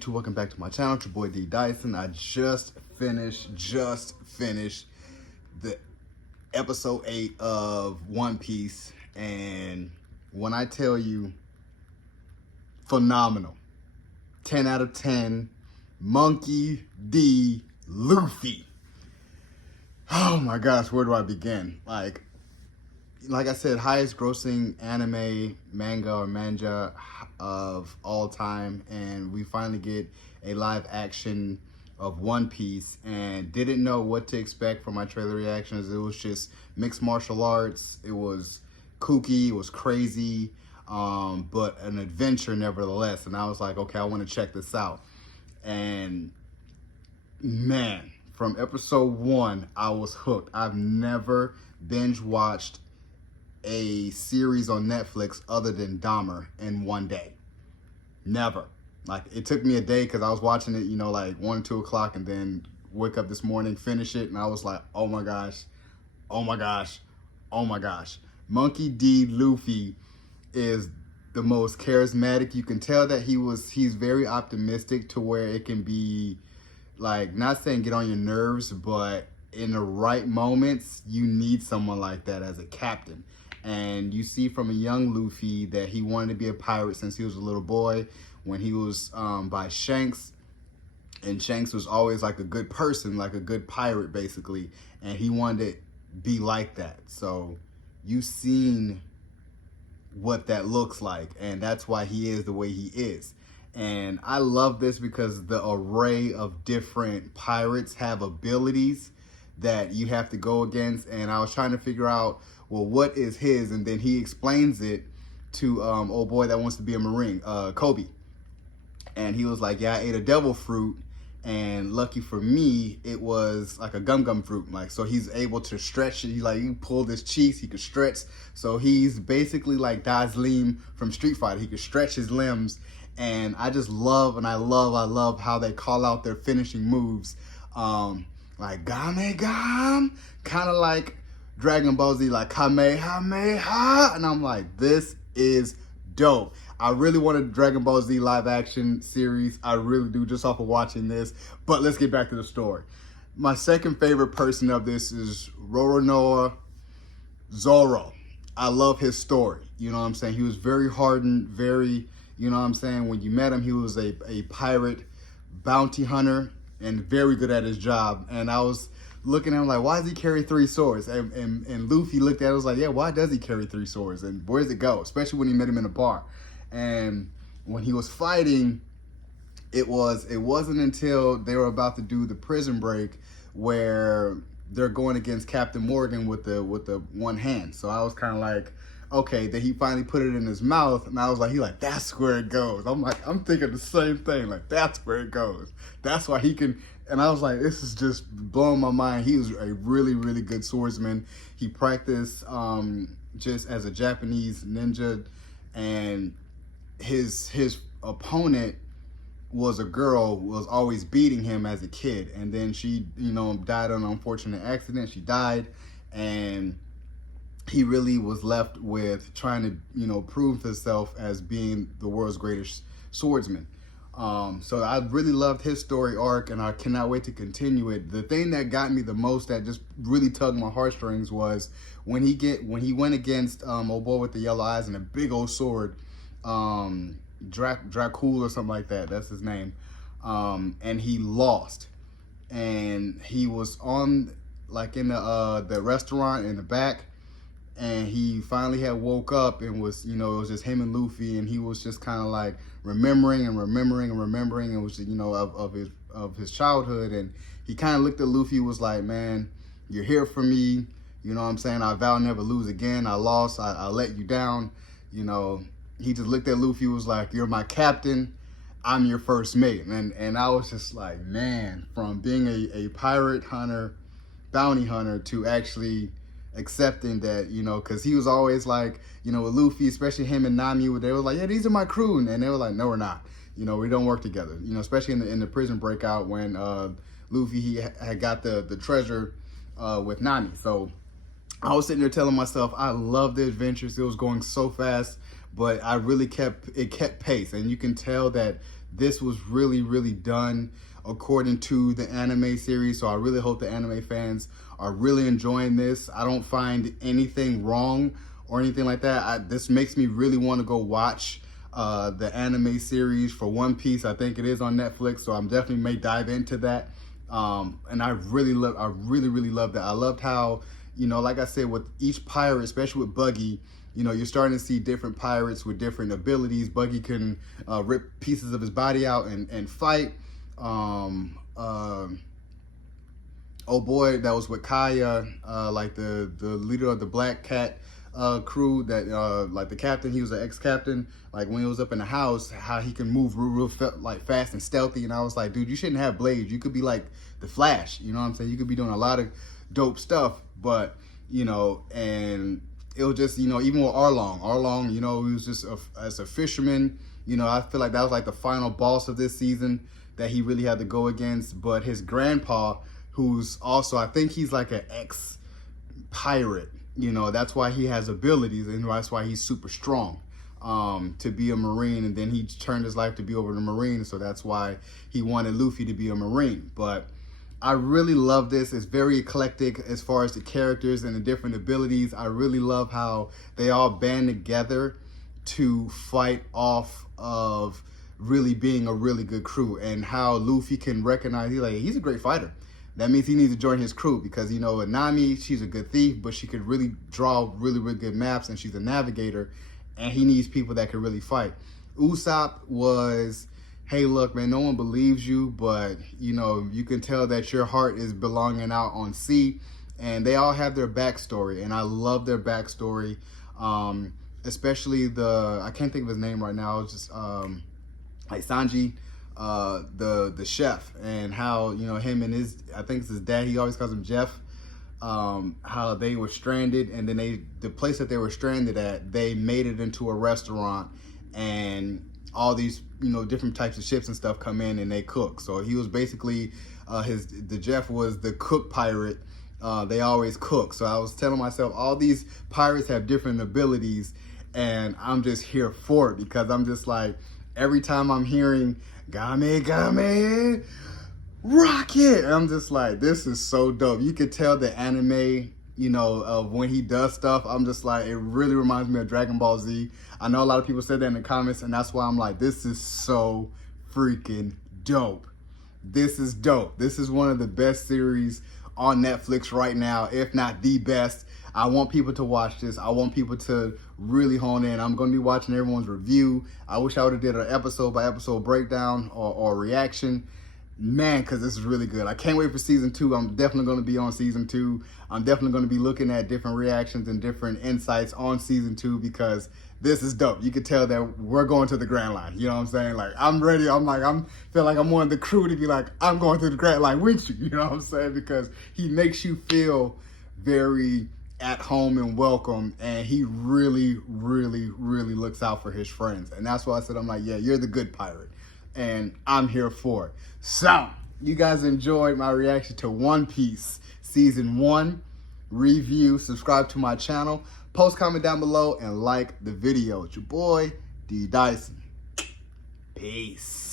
YouTube? Welcome back to my channel. It's your boy D Dyson. I just finished the episode 8 of One Piece, and when I tell you, phenomenal. 10 out of 10. Monkey D. Luffy. Oh my gosh, where do I begin? Like I said, highest grossing anime, manga of all time, and we finally get a live action of One Piece, and didn't know what to expect from my trailer reactions. It was just mixed martial arts. It was kooky, it was crazy, but an adventure nevertheless. And I was like, okay, I want to check this out. And man, from episode 1, I was hooked. I've never binge watched a series on Netflix other than Dahmer in one day. Never. Like, it took me a day because I was watching it, like 1 or 2 o'clock, and then wake up this morning, finish it, and I was like, oh my gosh, oh my gosh, oh my gosh. Monkey D. Luffy is the most charismatic. You can tell that he's very optimistic to where it can be, like, not saying get on your nerves, but in the right moments, you need someone like that as a captain. And you see from a young Luffy that he wanted to be a pirate since he was a little boy, when he was by Shanks. And Shanks was always like a good person, like a good pirate basically. And he wanted to be like that. So you've seen what that looks like. And that's why he is the way he is. And I love this because the array of different pirates have abilities that you have to go against. And I was trying to figure out, well, what is his? And then he explains it to old boy that wants to be a Marine, Kobe. And he was like, yeah, I ate a devil fruit, and lucky for me, it was like a gum fruit. Like, so he's able to stretch it. He pulled his cheeks, he could stretch. So he's basically like Dazlim from Street Fighter. He could stretch his limbs. And I just love, and I love how they call out their finishing moves. Like Game Gam, kind of like Dragon Ball Z, like Kamehameha. And I'm like, this is dope. I really wanted a Dragon Ball Z live action series. I really do, just off of watching this. But let's get back to the story. My second favorite person of this is Roronoa Zoro. I love his story. You know what I'm saying? He was very hardened, very, you know what I'm saying? When you met him, he was a pirate bounty hunter and very good at his job. And I was looking at him like, why does he carry 3 swords? And Luffy looked at it, was like, yeah, why does he carry 3 swords? And where does it go? Especially when he met him in a bar. And when he was fighting, it wasn't until they were about to do the prison break where they're going against Captain Morgan with the one hand. So I was kind of like, okay, then he finally put it in his mouth, and I was like, that's where it goes. I'm thinking the same thing, like, that's where it goes. That's why he can. And I was like, this is just blowing my mind. He was a really, really good swordsman. He practiced just as a Japanese ninja, and his opponent was a girl, was always beating him as a kid. And then she, died on an unfortunate accident. She died, and he really was left with trying to, prove himself as being the world's greatest swordsman. So I really loved his story arc, and I cannot wait to continue it. The thing that got me the most, that just really tugged my heartstrings, was when he went against old boy with the yellow eyes and a big old sword, Dracul or something like that. That's his name. And he lost, and he was on like in the restaurant in the back. And he finally had woke up and was, it was just him and Luffy, and he was just kind of like remembering and it was, of his childhood. And he kind of looked at Luffy, was like, man, you're here for me. You know what I'm saying? I vow never lose again. I lost. I let you down. He just looked at Luffy, was like, you're my captain. I'm your first mate. And I was just like, man, from being a pirate hunter, bounty hunter, to actually accepting that, because he was always like, with Luffy, especially him and Nami, they were like, yeah, these are my crew, and they were like, no, we're not, we don't work together, especially in the prison breakout when Luffy, he had got the treasure with Nami. So I was sitting there telling myself, I love the adventures. It was going so fast, but I really kept pace, and you can tell that this was really done according to the anime series. So I really hope the anime fans are really enjoying this. I don't find anything wrong or anything like that. This makes me really want to go watch the anime series for One Piece. I think it is on Netflix, so I'm definitely may dive into that. And I really love that. I loved how, you know, like I said, with each pirate, especially with Buggy, you know, you're starting to see different pirates with different abilities. Buggy can rip pieces of his body out and fight. Oh boy, that was with Kaya, like the leader of the Black Cat crew, that like the captain, he was an ex-captain. Like when he was up in the house, how he can move real fast and stealthy. And I was like, dude, you shouldn't have blades. You could be like the Flash, you know what I'm saying? You could be doing a lot of dope stuff. But, you know, and it was just, you know, even with Arlong, you know, he was just as a fisherman. You know, I feel like that was like the final boss of this season that he really had to go against. But his grandpa, who's also, I think he's like an ex-pirate, you know, that's why he has abilities, and that's why he's super strong to be a Marine. And then he turned his life to be over the Marine, so that's why he wanted Luffy to be a Marine. But I really love this. It's very eclectic as far as the characters and the different abilities. I really love how they all band together to fight off of really being a really good crew, and how Luffy can recognize, he's a great fighter. That means he needs to join his crew, because, you know, Nami, she's a good thief, but she could really draw really good maps, and she's a navigator, and he needs people that can really fight. Usopp was, hey, look, man, no one believes you, but, you know, you can tell that your heart is belonging out on sea. And they all have their backstory, and I love their backstory, especially I can't think of his name right now, it's just like Sanji, the chef, and how, you know, him and his, I think it's his dad, he always calls him Jeff, how they were stranded, and then the place that they were stranded at, they made it into a restaurant, and all these, you know, different types of ships and stuff come in and they cook. So he was basically, the Jeff was the cook pirate. They always cook. So I was telling myself, all these pirates have different abilities, and I'm just here for it, because I'm just like, every time I'm hearing Game, rocket, I'm just like, this is so dope. You could tell the anime, you know, of when he does stuff. I'm just like, it really reminds me of Dragon Ball Z. I know a lot of people said that in the comments, and that's why I'm like, this is so freaking dope. This is dope. This is one of the best series on Netflix right now, if not the best. I want people to watch this. I want people to really hone in. I'm going to be watching everyone's review. I wish I would have did an episode by episode breakdown or reaction. Man, because this is really good. I can't wait for season 2. I'm definitely going to be on season 2. I'm definitely going to be looking at different reactions and different insights on season 2, because this is dope. You can tell that we're going to the Grand Line. You know what I'm saying? Like, I'm ready. Feel like I'm one of the crew to be like, I'm going to the Grand Line with you. You know what I'm saying? Because he makes you feel very at home and welcome, and he really looks out for his friends. And that's why I said, I'm like, yeah, you're the good pirate, and I'm here for it. So, you guys enjoyed my reaction to One Piece Season 1 review. Subscribe to my channel, post, comment down below, and like the video. It's your boy, D Dyson. Peace.